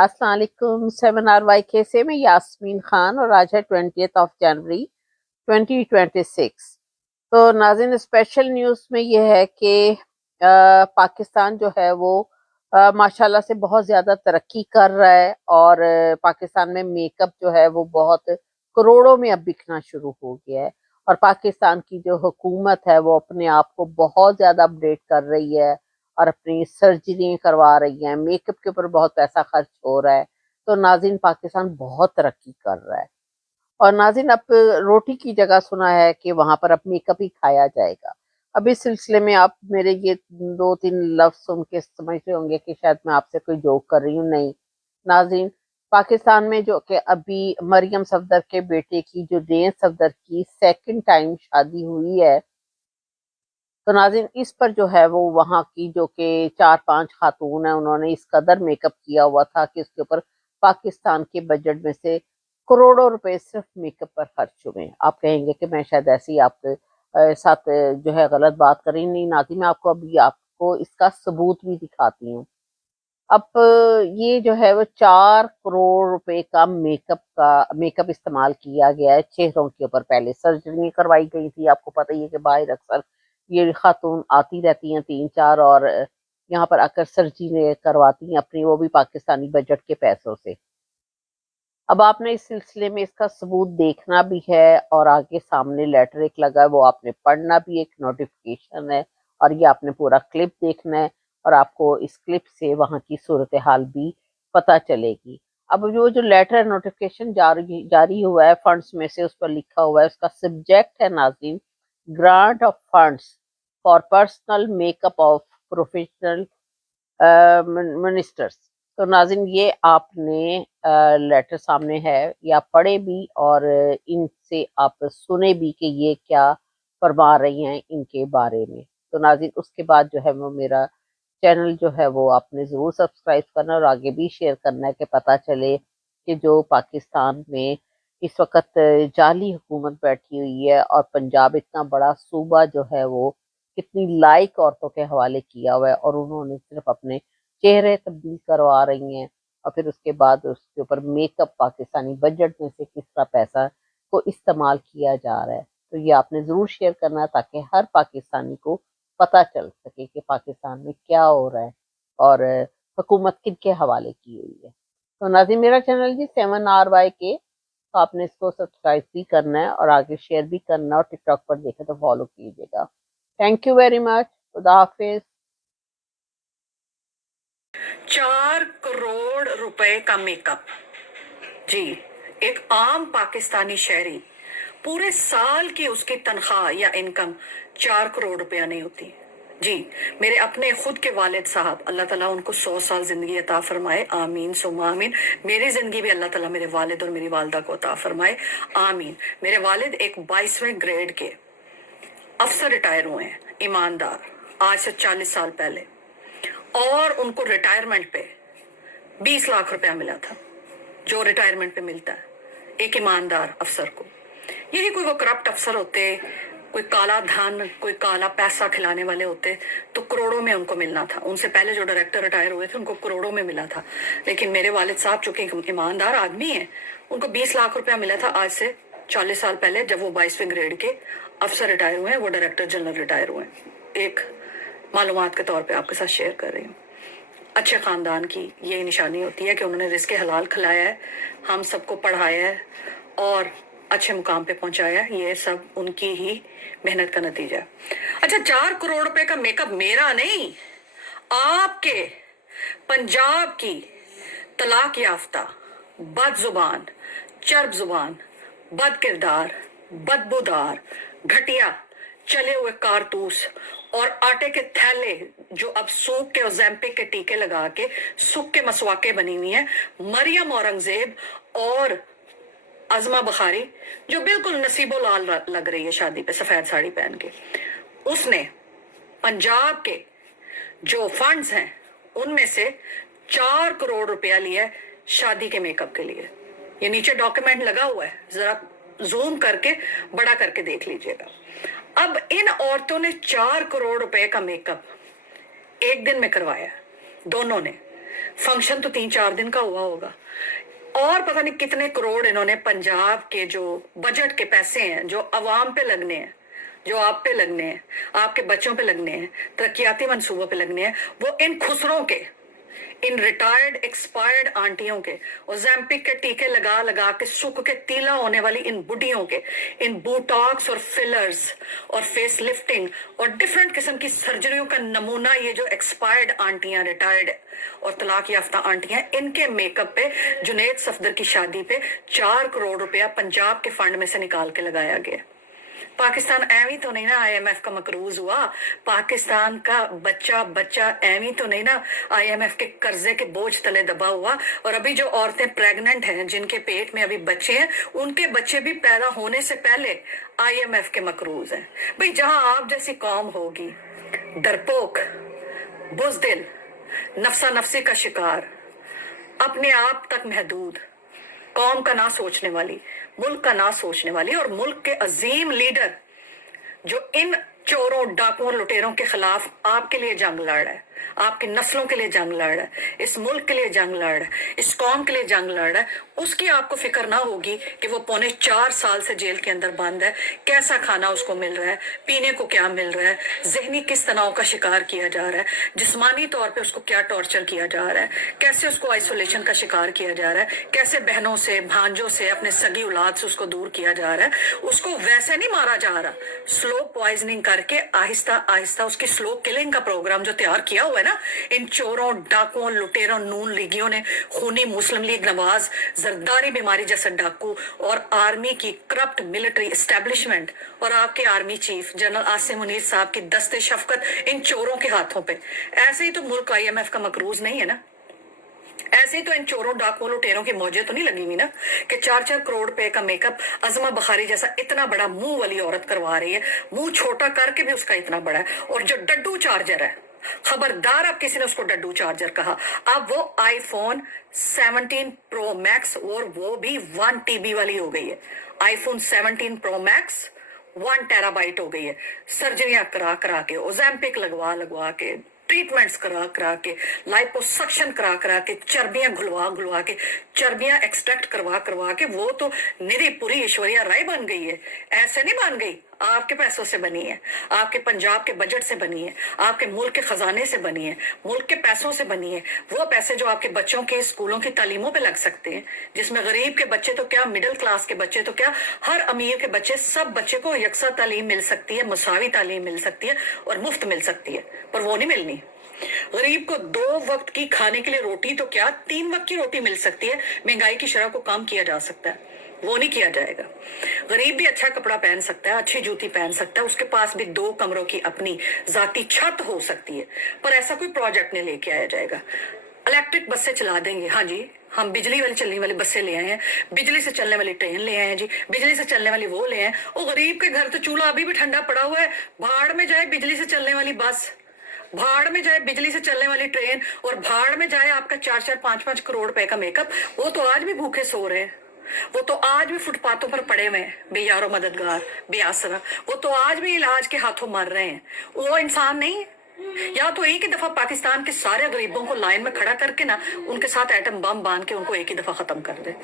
अस्सलाम वालेकुम। 7RYK से मैं यास्मीन खान और आज है 20 जनवरी 2026। तो नाज़रीन, स्पेशल न्यूज़ में ये है कि पाकिस्तान जो है वो माशाल्लाह से बहुत ज़्यादा तरक्की कर रहा है और पाकिस्तान में मेकअप जो है वो बहुत करोड़ों में अब बिकना शुरू हो गया है। और पाकिस्तान की जो हुकूमत है वो अपने आप को बहुत ज़्यादा अपडेट कर रही है और अपनी सर्जरी करवा रही है, मेकअप के ऊपर बहुत पैसा खर्च हो रहा है। तो नाज़रीन, पाकिस्तान बहुत तरक्की कर रहा है। और नाज़रीन, अब रोटी की जगह सुना है कि वहां पर अब मेकअप ही खाया जाएगा। अब इस सिलसिले में आप मेरे ये 2-3 लफ्ज सुन के समझ रहे होंगे कि शायद मैं आपसे कोई जोक कर रही हूँ। नहीं नाज़रीन, पाकिस्तान में जो कि अभी मरियम सफदर के बेटे की, जो रेन सफदर की सेकंड टाइम शादी हुई है, तो नाज़रीन इस पर जो है वो वहाँ की जो कि 4-5 खातून है, उन्होंने इस कदर मेकअप किया हुआ था कि इसके ऊपर पाकिस्तान के बजट में से करोड़ों रुपए सिर्फ मेकअप पर खर्च हुए हैं। आप कहेंगे कि मैं शायद ऐसे ही आपके साथ जो है गलत बात कर रही हूँ। नहीं नाज़रीन, मैं आपको इसका सबूत भी दिखाती हूँ। अब ये जो है वो 4 करोड़ रुपए का मेकअप इस्तेमाल किया गया है चेहरों के ऊपर। पहले सर्जरी करवाई गई थी। आपको पता ही है कि बाहर अक्सर ये खातून आती रहती हैं 3-4 और यहाँ पर आकर सर्जरी करवाती हैं अपनी, वो भी पाकिस्तानी बजट के पैसों से। अब आपने इस सिलसिले में इसका सबूत देखना भी है और आगे सामने लेटर एक लगा है, वो आपने पढ़ना भी, एक नोटिफिकेशन है और ये आपने पूरा क्लिप देखना है और आपको इस क्लिप से वहाँ की सूरत हाल भी पता चलेगी। अब जो लेटर नोटिफिकेशन जारी हुआ है फंड्स में से, उस पर लिखा हुआ है, उसका सब्जेक्ट है नाज़रीन, grant of funds for personal makeup of professional ministers. तो नाज़रीन, ये आपने लेटर सामने है, या पढ़े भी और इनसे आप सुने भी कि ये क्या फरमा रही हैं इनके बारे में। तो नाज़रीन, उसके बाद जो है वो मेरा चैनल जो है वो आपने ज़रूर सब्सक्राइब करना और आगे भी शेयर करना है कि पता चले कि जो पाकिस्तान में इस वक्त जाली हुकूमत बैठी हुई है और पंजाब इतना बड़ा सूबा जो है वो कितनी लाइक औरतों के हवाले किया हुआ है और उन्होंने सिर्फ अपने चेहरे तब्दील करवा रही हैं और फिर उसके बाद उसके ऊपर मेकअप पाकिस्तानी बजट में से किस तरह पैसा को इस्तेमाल किया जा रहा है। तो ये आपने ज़रूर शेयर करना है ताकि हर पाकिस्तानी को पता चल सके कि पाकिस्तान में क्या हो रहा है और हुकूमत किनके हवाले की हुई है। तो नाज़रीन, मेरा चैनल जी 7RYK, तो आपने इसको सब्सक्राइब भी करना है और आगे शेयर भी करना और टिकटॉक पर देखे तो फॉलो कीजिएगा। Thank you very much. खुदा हाफिज। 4 करोड़ रुपए का मेकअप जी, एक आम पाकिस्तानी शहरी पूरे साल की उसकी तनख्वाह या इनकम 4 करोड़ रुपया नहीं होती जी। मेरे अपने खुद के वालिद साहब, अल्लाह ताला उनको 100 साल जिंदगी अता फरमाए, आमीन सुम्मा आमीन। मेरी जिंदगी भी अल्लाह ताला मेरे वालिद और मेरी वालदा को अता फरमाए, आमीन। मेरे वालिद एक 22वें ग्रेड के अफसर रिटायर हुए हैं, ईमानदार, आज से 40 साल पहले, और उनको रिटायरमेंट पे 20 लाख रुपया मिला था, जो रिटायरमेंट पे मिलता है एक ईमानदार अफसर को। यही कोई वो करप्ट अफसर होते, कोई काला धन, कोई काला पैसा खिलाने वाले होते तो करोड़ों में उनको मिलना था। उनसे पहले जो डायरेक्टर रिटायर हुए थे उनको करोड़ों में मिला था, लेकिन मेरे वालिद साहब चूंकि ईमानदार आदमी हैं, उनको 20 लाख रुपया मिला था आज से 40 साल पहले, जब वो 22वें ग्रेड के अफसर रिटायर हुए हैं, वो डायरेक्टर जनरल रिटायर हुए हैं। एक मालूमात के तौर पर आपके साथ शेयर कर रही हूँ। अच्छे ख़ानदान की ये निशानी होती है कि उन्होंने रिज़्क़ हलाल खिलाया है, हम सबको पढ़ाया है और अच्छे मुकाम पे पहुंचाया है। ये सब उनकी ही मेहनत का नतीजा है। अच्छा, 4 करोड़ रुपए का मेकअप मेरा नहीं, आपके पंजाब की तलाक याफ्ता, बदजुबान, चर्ब जुबान, बद किरदार, बदबूदार, घटिया, चले हुए कारतूस और आटे के थैले जो अब सूख के ओज़ेम्पिक के टीके लगा के सूख के मसवाके बनी हुई हैं, मरियम औरंगजेब और अजमा बुखारी, जो बिल्कुल नसीबो लाल लग रही है शादी पे सफेद साड़ी पहन के, उसने पंजाब के जो फंड्स हैं उनमें से 4 करोड़ रुपया लिया है शादी के मेकअप के लिए। ये नीचे डॉक्यूमेंट लगा हुआ है, जरा जूम करके बड़ा करके देख लीजिएगा। अब इन औरतों ने 4 करोड़ रुपए का मेकअप एक दिन में करवाया, दोनों ने। फंक्शन तो 3-4 दिन का हुआ होगा, और पता नहीं कितने करोड़ इन्होंने पंजाब के जो बजट के पैसे हैं जो अवाम पे लगने हैं, जो आप पे लगने हैं, आपके बच्चों पे लगने हैं, तरक्याती मंसूबों पे लगने हैं, वो इन खुसरों के, इन रिटायर्ड एक्सपायर्ड आंटियों के, ओज़ेम्पिक के टीके लगा लगा के सुख के तीला होने वाली इन बुढ़ियों के, इन बोटॉक्स और फिलर्स और फेस लिफ्टिंग और डिफरेंट किस्म की सर्जरियों का नमूना ये जो एक्सपायर्ड आंटियां, रिटायर्ड और तलाक याफ्ता आंटियां, इनके मेकअप पे जुनैद सफदर की शादी पे 4 करोड़ रुपया पंजाब के फंड में से निकाल के लगाया गया। पाकिस्तान एवी तो नहीं ना IMF का मकरूज हुआ, पाकिस्तान का बच्चा बच्चा एवी तो नहीं ना IMF के कर्जे के बोझ तले दबा हुआ। और अभी जो औरतें प्रेग्नेंट हैं, जिनके पेट में अभी बच्चे हैं, उनके बच्चे भी पैदा होने से पहले IMF के मकरूज हैं। भाई जहां आप जैसी कौम होगी, डरपोक, बुज़दिल, नफसा नफसी का शिकार, अपने आप तक महदूद, कौम का ना सोचने वाली, मुल्क का ना सोचने वाली, और मुल्क के अजीम लीडर जो इन चोरों, डाकुओं, लुटेरों के खिलाफ आपके लिए जंग लड़ रहा है, आपकी नस्लों के लिए जंग लड़ रहा है, इस मुल्क के लिए जंग लड़ रहा है, इस कौम के लिए जंग लड़ रहा है, उसकी आपको फिक्र ना होगी कि वो 4.25 साल से जेल के अंदर बंद है, कैसा खाना उसको मिल रहा है, पीने को क्या मिल रहा है, जहनी किस तनाव का शिकार किया जा रहा है, जिस्मानी तौर पे उसको क्या टॉर्चर किया जा रहा है, कैसे उसको आइसोलेशन का शिकार किया जा रहा है, कैसे बहनों से, भांजों से, अपने सगी औलाद से उसको दूर किया जा रहा है। उसको वैसे नहीं मारा जा रहा, स्लो पॉइजनिंग करके आहिस्ता आहिस्ता उसकी स्लो किलिंग का प्रोग्राम जो तैयार किया हुआ है ना इन चोरों, डाकुओं, लुटेरों, नून लीगियों ने, खूनी मुस्लिम लीग नवाज, जरदारी बीमारी जैसे डाकू, और आर्मी की करप्ट मिलिट्री एस्टेब्लिशमेंट और आपके army chief general Asim Munir साहब की दस्ते शफकत इन चोरों के हाथों पे। ऐसे ही तो मुल्क IMF का मकरूज नहीं है ना, ऐसे ही तो इन चोरों, डाकुओं, लुटेरों की मौजें तो नहीं लगी हुई ना कि 4-4 करोड़ रुपए का मेकअप अजमा बखारी जैसा इतना बड़ा मुंह वाली औरत करवा रही है, मुंह छोटा करके भी उसका इतना बड़ा है। और जो डड्डू चार्जर है, खबरदार अब किसी ने उसको डड्डू चार्जर कहा, अब वो iPhone 17 Pro Max, और वो भी 1 TB वाली हो गई है। iPhone 17 Pro Max 1 टेराबाइट हो गई है। सर्जरियां करा करा के, ओज़ेम्पिक लगवा लगवा के, ट्रीटमेंट्स करा करा के, लाइपोसक्शन करा करा के, चर्बियां घुलवा घुलवा के, चर्बियां एक्सट्रैक्ट करवा करवा के वो तो निरी पूरी ऐश्वर्या राय बन गई है। ऐसे नहीं बन गई, आपके पैसों से बनी है, आपके पंजाब के बजट से बनी है, आपके मुल्क के खजाने से बनी है, मुल्क के पैसों से बनी है। वो पैसे जो आपके बच्चों के स्कूलों की तालीमों पे लग सकते हैं, जिसमें गरीब के बच्चे तो क्या, मिडिल क्लास के बच्चे तो क्या, हर अमीर के बच्चे, सब बच्चे को यकसा तालीम मिल सकती है, मुसावी तालीम मिल सकती है और मुफ्त मिल सकती है। पर वो नहीं मिलनी। गरीब को 2 वक्त की खाने के लिए रोटी तो क्या, 3 वक्त की रोटी मिल सकती है। महंगाई की शरह को कम किया जा सकता है, वो नहीं किया जाएगा। गरीब भी अच्छा कपड़ा पहन सकता है, अच्छी जूती पहन सकता है, उसके पास भी 2 कमरों की अपनी जाती छत हो सकती है। पर ऐसा कोई प्रोजेक्ट नहीं लेके आया जाएगा। इलेक्ट्रिक बसें चला देंगे, हाँ जी, हम बिजली वाली चलने वाली बसें ले आए हैं, बिजली से चलने वाली ट्रेन ले आए हैं जी, बिजली से चलने वाली वो ले आए। वो गरीब के घर तो चूल्हा अभी भी ठंडा पड़ा हुआ है, भाड़ में जाए बिजली से चलने वाली बस, भाड़ में जाए बिजली से चलने वाली ट्रेन, और भाड़ में जाए आपका 4-4, 5-5 करोड़ रुपए का मेकअप। वो तो आज भी भूखे सो रहे हैं, वो तो आज भी फुटपाथों पर पड़े हुए हैं, बेयारो मददगार, बेआसरा। वो तो आज भी इलाज के हाथों मर रहे हैं। वो इंसान नहीं है। या तो एक ही दफा पाकिस्तान के सारे गरीबों को लाइन में खड़ा करके ना उनके साथ एटम बम बांध के उनको एक ही दफा खत्म कर दे,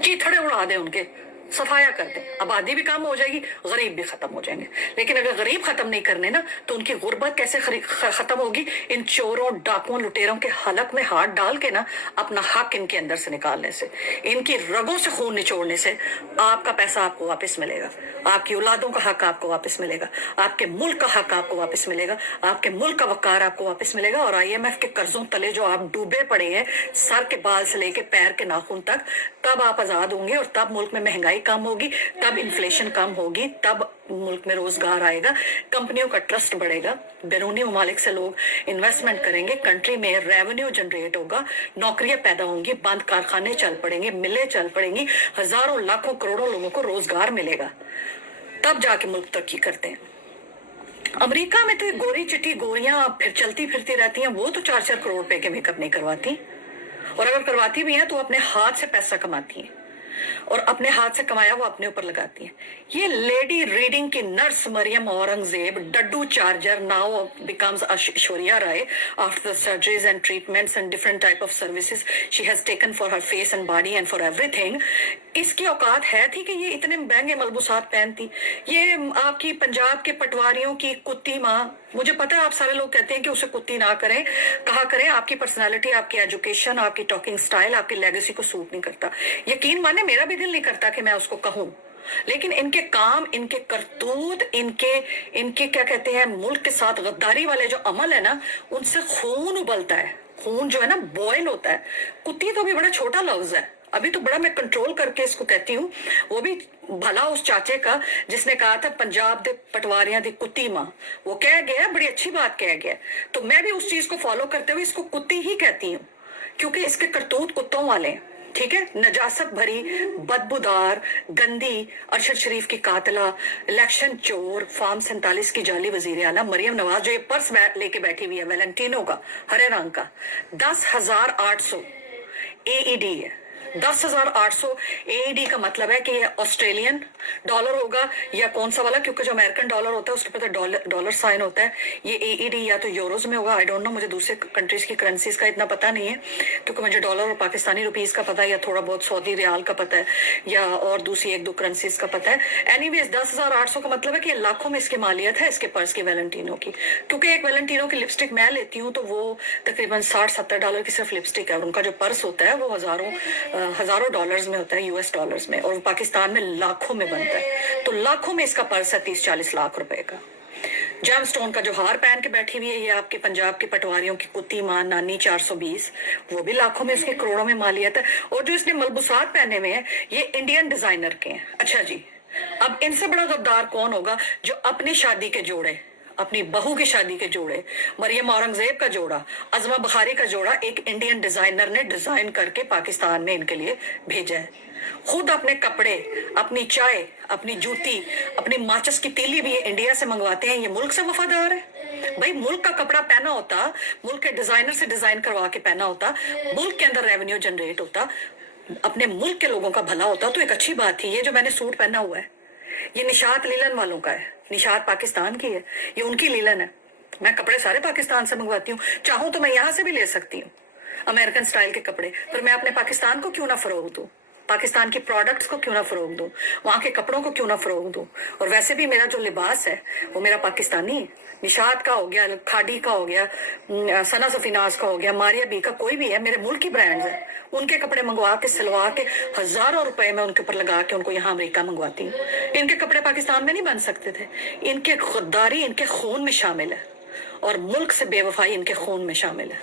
चीथड़े उड़ा दे, उनके सफाया कर दे, आबादी भी कम हो जाएगी, गरीब भी खत्म हो जाएंगे। लेकिन अगर गरीब खत्म नहीं करने ना तो उनकी गुर्बत कैसे खत्म होगी? इन चोरों, डाकुओं, लुटेरों के हलक में हाथ डाल के ना अपना हक इनके अंदर से निकालने से, इनकी रगों से खून निचोड़ने से आपका पैसा आपको वापस मिलेगा, आपकी औलादों का हक आपको वापस मिलेगा, आपके मुल्क का हक आपको वापस मिलेगा, आपके मुल्क का वकार आपको वापस मिलेगा। और IMF के कर्जों तले जो आप डूबे पड़े हैं, सर के बाल से लेके पैर के नाखून तक, तब आप आजाद होंगे और तब मुल्क में महंगाई कम होगी, तब इन्फ्लेशन कम होगी, तब मुल्क में रोजगार आएगा, कंपनियों का ट्रस्ट बढ़ेगा, बैरूनी ममालिक से लोग इन्वेस्टमेंट करेंगे, कंट्री में रेवेन्यू जनरेट होगा, नौकरियां पैदा होंगी, बंद कारखाने चल पड़ेंगे, मिलें चल पड़ेंगी, हजारों लाखों करोड़ों लोगों को रोजगार मिलेगा, तब जाके मुल्क तरक्की करते हैं। अमेरिका में तो ये गोरी चिट्टी गोरियां फिर चलती फिरती रहती हैं, वो तो 4-4 करोड़ रुपए के मेकअप नहीं करवाती, और अगर करवाती भी हैं तो अपने हाथ से पैसा कमाती हैं। اور اپنے ہاتھ سے کمایا وہ اپنے اوپر لگاتی ہیں. یہ لیڈی ریڈنگ کی نرس مریم اورنگزیب ڈڈو چارجر now becomes Aishwarya Rai after the surgeries and treatments and different type of services she has taken for her face and body and for everything. اس کی اوقات ہے تھی کہ یہ اتنے مہنگے ملبوسات پہنتی. یہ آپ کی پنجاب کے پٹواریوں کی کتی ماں, مجھے پتا ہے آپ سارے لوگ کہتے ہیں کہ اسے کتی نہ کریں, کہا کریں, آپ کی پرسنالٹی, آپ کی ایجوکیشن, آپ کی ٹاکنگ سٹائل, آپ کی لیگیسی کو سوٹ نہیں کرتا. یقین مانے میرا بھی دل نہیں کرتا کہ میں اس کو کہوں, لیکن ان کے کام, ان کے کرتوت, ان کے کیا کہتے ہیں ملک کے ساتھ غداری والے جو عمل ہے نا, ان سے خون ابلتا ہے, خون جو ہے نا بوائل ہوتا ہے. کتی تو بھی بڑا چھوٹا لفظ ہے, ابھی تو بڑا میں کنٹرول کر کے اس کو کہتی ہوں. وہ بھی بھلا اس چاچے کا جس نے کہا تھا پنجاب دے پٹواریاں دی کتی ماں, وہ کہہ گیا, بڑی اچھی بات کہہ گیا. تو میں بھی اس چیز کو فالو کرتے ہوئے اس کو کتی ہی کہتی ہوں, کیونکہ اس کے کرتوت کتوں والے ہیں. ٹھیک ہے, نجاست بھری, بدبودار, گندی, ارشد شریف کی قاتلہ, الیکشن چور, فارم 47 کی جعلی وزیر اعلیٰ مریم نواز, جو یہ پرس لے کے بیٹھی ہوئی ہے ویلنٹینو کا ہرے رنگ کا, 10,800 AED ہے. 10,800 AED کا مطلب ہے کہ یہ آسٹریلین ڈالر ہوگا یا کون سا والا, کیونکہ جو امریکن ڈالر ہوتا ہے اس کے اوپر ڈالر سائن ہوتا ہے. یہ AED یا تو یوروز میں ہوگا, آئی ڈونٹ نو, مجھے دوسرے کنٹریز کی کرنسیز کا اتنا پتہ نہیں ہے, کیونکہ مجھے ڈالر اور پاکستانی روپیز کا پتہ ہے, یا تھوڑا بہت سعودی ریال کا پتہ ہے, یا اور دوسری ایک دو کرنسیز کا پتہ ہے. اینی ویز 10,800 کا مطلب ہے کہ لاکھوں میں اس کی مالیت ہے اس کے پرس کی ویلنٹینو کی. کیونکہ ایک ویلنٹینو کی لپسٹک میں لیتی ہوں تو وہ تقریباً $60-70 کی صرف لپسٹک ہے, اور ان کا جو پرس ہوتا ہے وہ ہزاروں ڈالرز میں ہوتا ہے, US ڈالرز میں, اور پاکستان میں لاکھوں میں بنتا ہے. تو لاکھوں میں اس کا پرس ہے, 30-40 لاکھ روپے کا. جیم سٹون کا جو ہار پہن کے بیٹھی ہوئی ہے یہ آپ کے پنجاب کے پٹواریوں کی کتی ماں نانی 420, وہ بھی لاکھوں میں اس کے کروڑوں میں مالیت ہے. اور جو اس نے ملبوسات پہنے ہوئے ہیں یہ انڈین ڈیزائنر کے ہیں. اچھا جی, اب ان سے بڑا غدار کون ہوگا جو اپنی شادی کے جوڑے, اپنی بہو کی شادی کے جوڑے, مریم اورنگزیب کا جوڑا, عظمہ بخاری کا جوڑا ایک انڈین ڈیزائنر نے ڈیزائن کر کے پاکستان میں ان کے لیے بھیجا ہے. خود اپنے کپڑے, اپنی چائے, اپنی جوتی, اپنی ماچس کی تیلی بھی انڈیا سے منگواتے ہیں. یہ ملک سے وفادار ہے بھائی. ملک کا کپڑا پہنا ہوتا, ملک کے ڈیزائنر سے ڈیزائن کروا کے پہنا ہوتا, ملک کے اندر ریونیو جنریٹ ہوتا, اپنے ملک کے لوگوں کا بھلا ہوتا, تو ایک اچھی بات تھی. یہ جو میں نے سوٹ پہنا ہوا ہے یہ نشاط لیلن والوں کا ہے, نشاط پاکستان کی ہے, یہ ان کی لیلن ہے. میں کپڑے سارے پاکستان سے منگواتی ہوں, چاہوں تو میں یہاں سے بھی لے سکتی ہوں امریکن سٹائل کے کپڑے, پر میں اپنے پاکستان کو کیوں نہ فروغ دوں, پاکستان کی پروڈکٹس کو کیوں نہ فروغ دوں, وہاں کے کپڑوں کو کیوں نہ فروغ دوں. اور ویسے بھی میرا جو لباس ہے وہ میرا پاکستانی ہے, نشاط کا ہو گیا, کھاڈی کا ہو گیا, ثنا سفیناز کا ہو گیا, ماریا بی کا, کوئی بھی ہے, میرے ملک کی برانڈز ہیں. ان کے کپڑے منگوا کے سلوا کے ہزاروں روپے میں ان کے اوپر لگا کے ان کو یہاں امریکہ منگواتی ہوں. ان کے کپڑے پاکستان میں نہیں بن سکتے تھے. ان کے غداری ان کے خون میں شامل ہے, اور ملک سے بے وفائی ان کے خون میں شامل ہے.